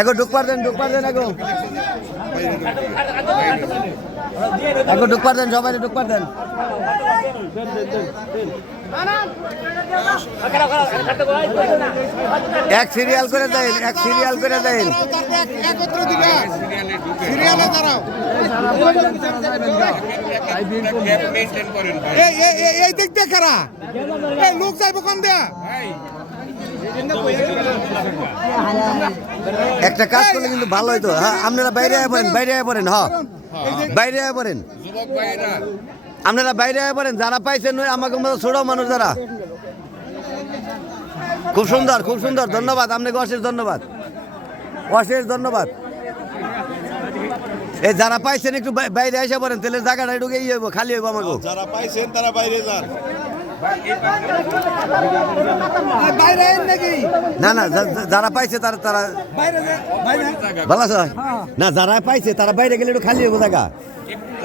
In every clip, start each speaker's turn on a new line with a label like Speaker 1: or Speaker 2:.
Speaker 1: এগো ঢুকবার দেন ঢুকবার দেন এগো। এগো ঢুকবার দেন সবাই ঢুকবার দেন এক সিরিয়াল করে দেন, এক সিরিয়াল করে দেন।
Speaker 2: সিরিয়ালে দাঁড়াও এই দিক দিয়ে কারা লোক যাইব কোন দেয়া?
Speaker 1: একটা কাজ করলে কিন্তু ভালো হইতো। হ্যাঁ আপনারা বাইরে আয় পড়েন, বাইরে আয় পড়েন হ্যাঁ। বাইরে আয় পড়েন। আপনারা বাইরে আয় পড়েন, যারা পাইছেন আমাকে মতো ছোট মানুষ যারা। খুব সুন্দর খুব সুন্দর। ধন্যবাদ, আপনাকে অশেষ ধন্যবাদ। অশেষ ধন্যবাদ। এই যারা পাইছেন একটু বাই- বাইরে এসে পড়েন, তাহলে জায়গাটা একটু ইয়ে হইব, খালি হইব আমাকে।
Speaker 3: যারা পাইছেন তারা বাইরে যান।
Speaker 1: না না যারা পাইছে তারা তারা
Speaker 2: বাইরে
Speaker 1: ভালো আছে না যারা পাইছে তারা বাইরে গেলে একটু খালি হব জায়গা।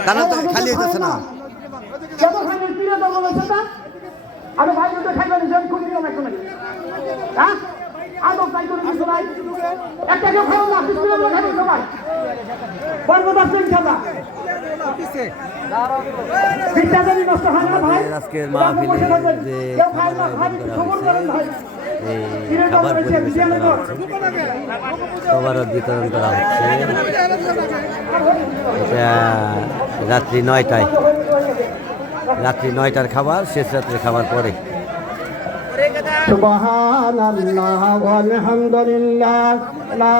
Speaker 1: তারা তো খালি হইতেছে না।
Speaker 4: আমি ভাই খাইবেন আদব করে কিছু নাই একটা কেউ সবাই।
Speaker 1: আজকের মাহফিলে যে খাবার আয়োজন
Speaker 4: ভাই।
Speaker 1: এই খাবার পরিবেশন করা। হচ্ছে। বিতরণ করা হচ্ছে। এটা রাত্রি নয়টায়। রাত্রি নয়টার খাবার শেষ রাত্রে খাবার পরে।
Speaker 4: سبحان الله والحمد لله لا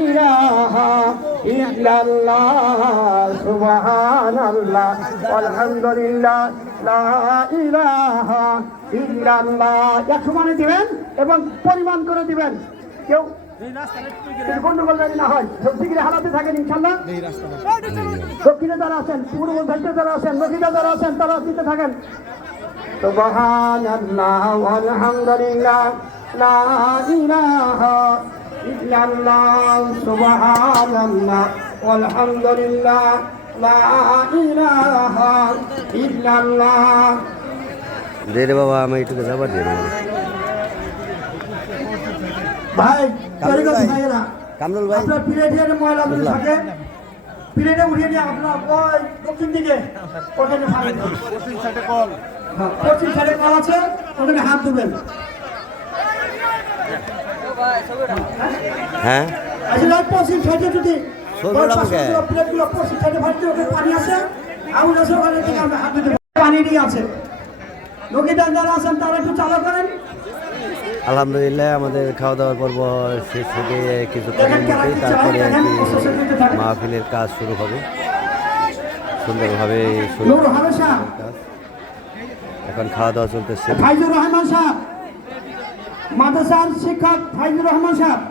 Speaker 4: إله إلا الله سبحان الله والحمد لله لا إله إلا الله এক সমানে দিবেন এবং পরিমাণ করে দিবেন কেউ যদি গন্ডগোল জানি না হয় সবজিগুলি হারাতে থাকেন ইনশাল্লাহ দক্ষিণে যারা আছেন পূর্ব সাইডে যারা আছেন নদীতে যারা আছেন তারা দিতে থাকেন سبحان الله والحمد لله لا إله إلا الله سبحان الله والحمد لله لا إله إلا الله
Speaker 1: দে রে বাবা আমি একটু যাবার দিয়ে দেবো
Speaker 4: ভাই
Speaker 1: কামরুল
Speaker 4: কারিগর
Speaker 1: ভাই।
Speaker 4: ভাইয়েরা
Speaker 1: কামরুল ভাই
Speaker 4: আপনার প্লেটের ময়লা যদি
Speaker 1: বুঝলাম।
Speaker 4: থাকে উঠিয়ে নিয়ে আপনার ওই দক্ষিণ দিকে। ওখানে ফাঁড়ি। হ্যাঁ, পশ্চিম সাইডে কল আছে ওখানে হাত দেবেন
Speaker 1: হ্যাঁ?
Speaker 4: আসলে পশ্চিম সাইডে যদি
Speaker 1: সরু
Speaker 4: ওই
Speaker 1: লাভ
Speaker 4: পাশের
Speaker 1: কে?
Speaker 4: প্লেটগুলো পশ্চিম সাইডে ভাজতে ওখানে পানি আছে। আছে ওখানে থেকে আমরা হাত দিতে পানি দিয়ে আছে। নদীদার যারা আছেন তারা একটু চালু করেন।
Speaker 1: আলহামদুলিল্লাহ আমাদের খাওয়া দাওয়ার পর্ব শেষ থেকে কিছুক্ষণের মধ্যেই তারপরে আর কি মাহফিলের কাজ শুরু হবে। সুন্দরভাবে শুরু কাজ। এখন খাওয়া দাওয়া চলতেছে।
Speaker 4: ফাইজুর রহমান সাহেব। মাদ্রাসার শিক্ষক ফাইজুর রহমান সাহেব।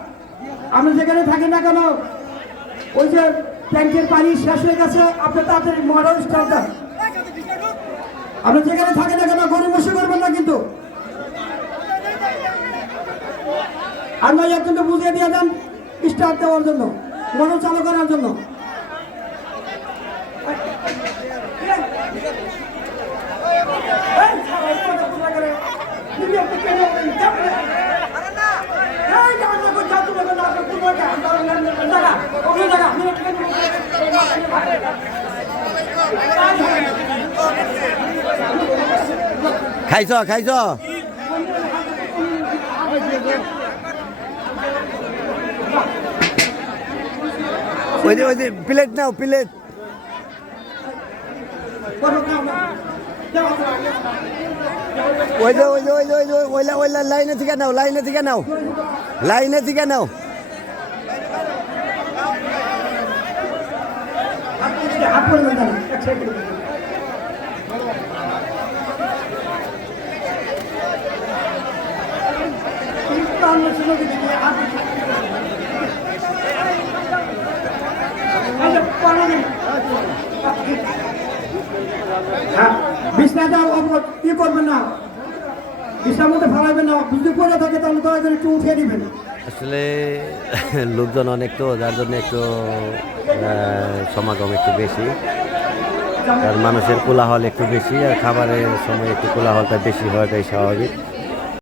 Speaker 4: আমি যেখানে থাকি না কেন ওই যে ট্যাঙ্কের পানি শেষ হয়ে গেছে। আপনার তাড়াতাড়ি দেন আপনি যেখানে থাকেন না কেন গরিব বসে করবেন না কিন্তু আর নয় একজনকে বুঝিয়ে দিয়ে দেন স্টার্ট দেওয়ার জন্য মডেল চালু করার জন্য।
Speaker 1: খাইছ খাইছ? ওই যে ওই যে, প্লেট নাও, প্লেট। ওই যে ওই যে ওই যে ওই যে ওইলা ওইলা লাইনে থেকে নাও, লাইনে থেকে নাও, লাইনে থেকে নাও।
Speaker 4: হাত করে দেন এক সাইড করে দেন। ইসলামের সুযোগ দিয়ে হাত এই যে পানি দিন। হ্যাঁ, বিছনাটা কি করবেন না? বিছনার মধ্যে ফেলাবেন না। যদি পড়ে থাকে তাহলে দয়া করে একটু উঠিয়ে দিবেন।
Speaker 1: আসলে, লোকজন অনেক তো, যার জন্য একটু সমাগম একটু বেশি। আর মানুষের কোলাহল একটু বেশি আর খাবারের সময় একটু কোলাহলটা বেশি হওয়াটাই স্বাভাবিক।